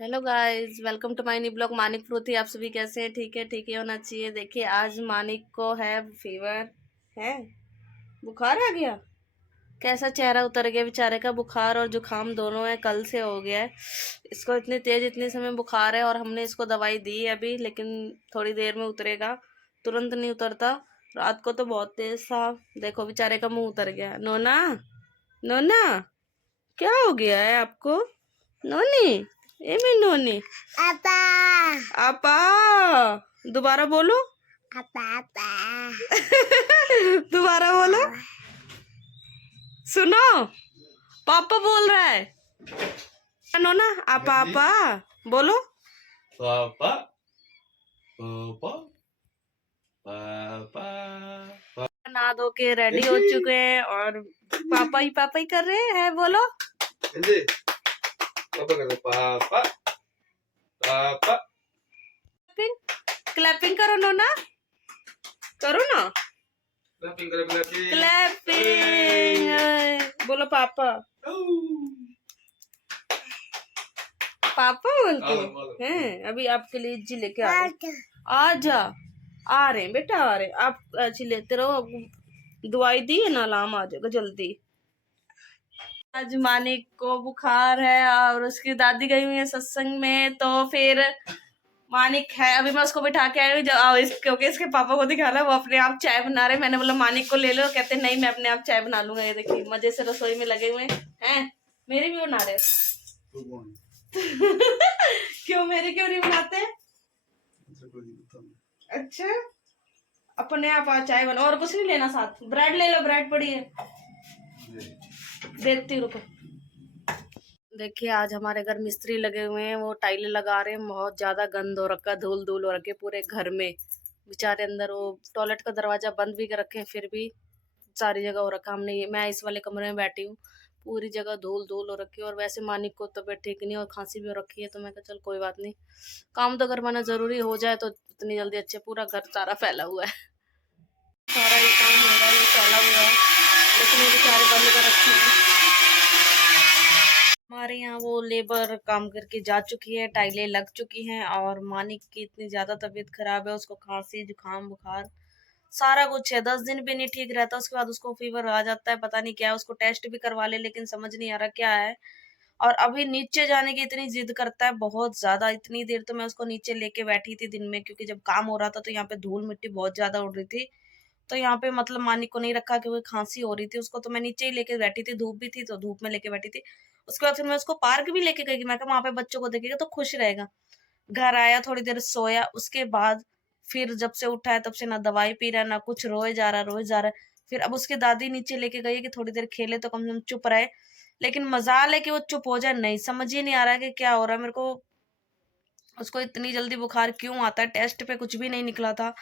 Hello guys, welcome to my new blog. Manik Prothi, आप सभी कैसे हैं? ठीक है होना चाहिए। देखिए, आज मानिक को है फीवर है, बुखार आ गया। कैसा चेहरा उतर गया बेचारे का, बुखार और जुकाम दोनों है, कल से हो गया है इसको। इतनी तेज इतने समय बुखार है और हमने इसको दवाई दी है अभी, लेकिन थोड़ी देर में उतरेगा, तुरंत नहीं उतरता। रात को तो बहुत तेज था। देखो बेचारे का मुंह उतर गया। नोना, नोना, क्या हो गया है आपको? नोनी, ए मैं नोनी। आपा आपा, दोबारा बोलो। आपा आपा दोबारा बोलो। सुनो, पापा बोल रहा है। नोना, आपा आपा बोलो। पापा पापा पापा नहा धो के रेडी हो चुके हैं और पापा ही कर रहे हैं। बोलो पापा कर पापा पापा क्लैपिंग, क्लैपिंग करो नोना, करो ना क्लैपिंग करो क्लैपिंग क्लैपिंग। बोलो पापा, पापा बोलते हैं। अभी आपके लिए जी लेके आ रहे। आजा, आ रहे हैं बेटा, आ रहे हैं। आप अच्छी लेते रहो, दवाई दी है ना, आराम आ जाएगा जल्दी। आज मानिक को बुखार है और उसकी दादी गई हुई है सत्संग में, तो फिर मानिक है। अभी मैं उसको बिठा के आई हूँ क्योंकि इसके पापा को दिखाना, वो अपने आप चाय बना रहे। मैंने बोला मानिक को ले लो, कहते नहीं मैं अपने आप चाय बना लूंगा। ये देखिए मजे से रसोई में लगे हुए हैं। मेरी भी बना रहे क्यों, मेरी क्यों नहीं बनाते? अच्छा, अपने आप आज चाय बना। और कुछ नहीं लेना साथ? ब्रेड ले लो, ब्रेड पड़ी है, देखती हूँ, रुको। देखिए, आज हमारे घर मिस्त्री लगे हुए हैं, वो टाइलें लगा रहे हैं। बहुत ज्यादा गंद हो रखा, धूल धूल हो रखे पूरे घर में। बेचारे अंदर वो टॉयलेट का दरवाजा बंद भी कर रखे हैं, फिर भी सारी जगह हो रखा। मैं इस वाले कमरे में बैठी हूँ, पूरी जगह धूल धूल हो रखी है। और वैसे मानिक को तबीयत ठीक नहीं और खांसी भी हो रखी है, तो मैं कहा चल कोई बात नहीं, काम तो करवाना जरूरी हो जाए तो इतनी जल्दी अच्छे। पूरा घर सारा फैला हुआ है, सारा ये काम हो रहा है, ये फैला हुआ है, लेकिन वो बेचारे बंद कर रखे हैं। हमारे यहाँ वो लेबर काम करके जा चुकी है, टाइलें लग चुकी हैं। और मानिक की इतनी ज्यादा तबीयत खराब है, उसको खांसी जुकाम बुखार सारा कुछ है। 10 दिन भी नहीं ठीक रहता, उसके बाद उसको फीवर आ जाता है। पता नहीं क्या है, उसको टेस्ट भी करवा ले लेकिन समझ नहीं आ रहा क्या है। और अभी नीचे जाने की इतनी जिद करता है, बहुत ज्यादा। इतनी देर तो मैं उसको नीचे लेके बैठी थी दिन में, क्योंकि जब काम हो रहा था तो यहाँ पे धूल मिट्टी बहुत ज्यादा उड़ रही थी। तो यहाँ पे मतलब मानिक को नहीं रखा, क्योंकि खांसी हो रही थी उसको, तो मैं नीचे ही लेके बैठी थी। धूप भी थी तो धूप में लेके बैठी थी। उसके बाद फिर मैं उसको पार्क भी लेके गई, मैं कहा वहां पे बच्चों को देखेगा तो खुश रहेगा। घर आया, थोड़ी देर सोया, उसके बाद फिर जब से उठा है तब से ना दवाई पी रहा है ना कुछ, रोए जा रहा रोए जा रहा है। फिर अब उसकी दादी नीचे लेके गई है कि थोड़ी देर खेले तो कम से कम चुप रहे। लेकिन मजाल है कि वो चुप हो जाए, नहीं समझ ही नहीं आ रहा है कि क्या हो रहा है मेरे को। उसको इतनी जल्दी बुखार क्यों आता है? टेस्ट पे कुछ भी नहीं निकला था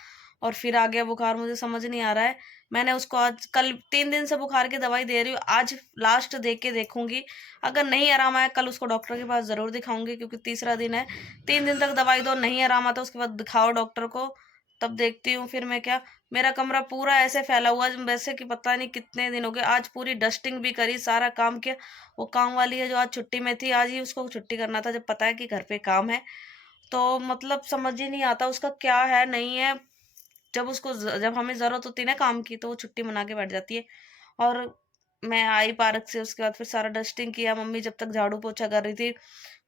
और फिर आ गया बुखार, मुझे समझ नहीं आ रहा है। मैंने उसको आज कल 3 दिन से बुखार की दवाई दे रही हूँ, आज लास्ट दे के देखूंगी। अगर नहीं आराम आया कल उसको डॉक्टर के पास जरूर दिखाऊंगी, क्योंकि तीसरा दिन है। 3 दिन तक दवाई दो, नहीं आराम आता उसके बाद दिखाओ डॉक्टर को, तब देखती हूँ फिर मैं क्या। मेरा कमरा पूरा ऐसे फैला हुआ वैसे कि पता नहीं कितने दिन हो गए। आज पूरी डस्टिंग भी करी, सारा काम किया। वो काम वाली है जो आज छुट्टी में थी, आज ही उसको छुट्टी करना था, जब पता है कि घर पे काम है। तो मतलब समझ ही नहीं आता उसका क्या है नहीं है। जब हमें जरूरत होती है ना काम की, तो वो छुट्टी मना के बैठ जाती है। और मैं आई पार्क से, उसके बाद फिर सारा डस्टिंग किया, मम्मी जब तक झाड़ू पोछा कर रही थी।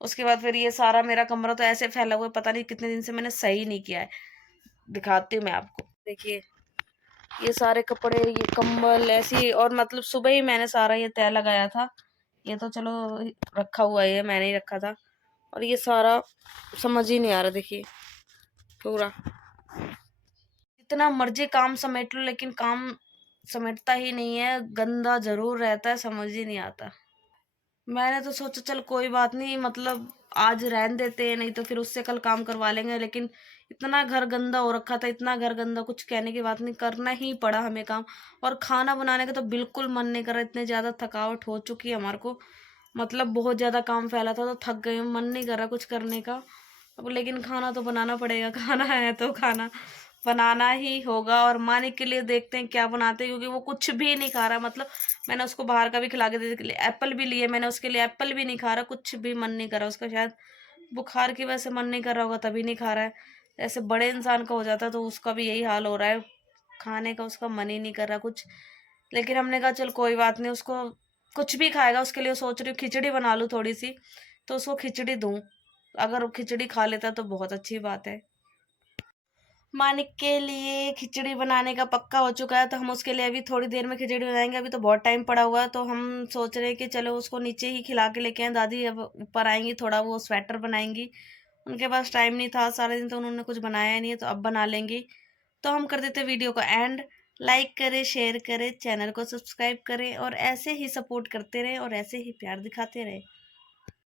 उसके बाद फिर ये सारा मेरा कमरा तो ऐसे फैला हुआ है, पता नहीं कितने दिन से मैंने सही नहीं किया है। दिखाती हूँ मैं आपको, देखिए ये सारे कपड़े, ये कंबल ऐसी। और मतलब सुबह ही मैंने सारा ये तय लगाया था, ये तो चलो रखा हुआ है, मैंने ही रखा था। और ये सारा समझ ही नहीं आ रहा, देखिए पूरा। जितना मर्जी काम समेट लो लेकिन काम समेटता ही नहीं है, गंदा जरूर रहता है, समझ ही नहीं आता। मैंने तो सोचा चल कोई बात नहीं, मतलब आज रहन देते हैं, नहीं तो फिर उससे कल काम करवा लेंगे। लेकिन इतना घर गंदा हो रखा था, इतना घर गंदा, कुछ कहने की बात नहीं, करना ही पड़ा हमें काम। और खाना बनाने का तो बिल्कुल मन नहीं कर रहा, इतने ज्यादा थकावट हो चुकी है हमारे को। मतलब बहुत ज्यादा काम फैला था तो थक गए, मन नहीं कर रहा कुछ करने का। अब लेकिन खाना तो बनाना पड़ेगा, खाना है तो खाना बनाना ही होगा। और मानिक के लिए देखते हैं क्या बनाते हैं, क्योंकि वो कुछ भी नहीं खा रहा। मतलब मैंने उसको बाहर का भी खिला के दे दिया, एप्पल भी लिए मैंने उसके लिए, एप्पल भी नहीं खा रहा, कुछ भी मन नहीं कर रहा उसका। शायद बुखार की वजह से मन नहीं कर रहा होगा तभी नहीं खा रहा है। ऐसे बड़े इंसान का हो जाता है तो उसका भी यही हाल हो रहा है, खाने का उसका मन ही नहीं कर रहा कुछ। लेकिन हमने कहा चल कोई बात नहीं, उसको कुछ भी खाएगा उसके लिए सोच रही हूँ खिचड़ी बना लूँ थोड़ी सी, तो उसको खिचड़ी दूँ। अगर वो खिचड़ी खा लेता है तो बहुत अच्छी बात है। मानिक के लिए खिचड़ी बनाने का पक्का हो चुका है, तो हम उसके लिए अभी थोड़ी देर में खिचड़ी बनाएंगे। अभी तो बहुत टाइम पड़ा हुआ है, तो हम सोच रहे हैं कि चलो उसको नीचे ही खिला के लेके आए। दादी अब ऊपर आएंगी, थोड़ा वो स्वेटर बनाएंगी। उनके पास टाइम नहीं था सारे दिन, तो उन्होंने कुछ बनाया नहीं है, तो अब बना लेंगी। तो हम कर देते वीडियो को एंड। लाइक करें, शेयर करें, चैनल को सब्सक्राइब करें और ऐसे ही सपोर्ट करते रहें और ऐसे ही प्यार दिखाते रहें।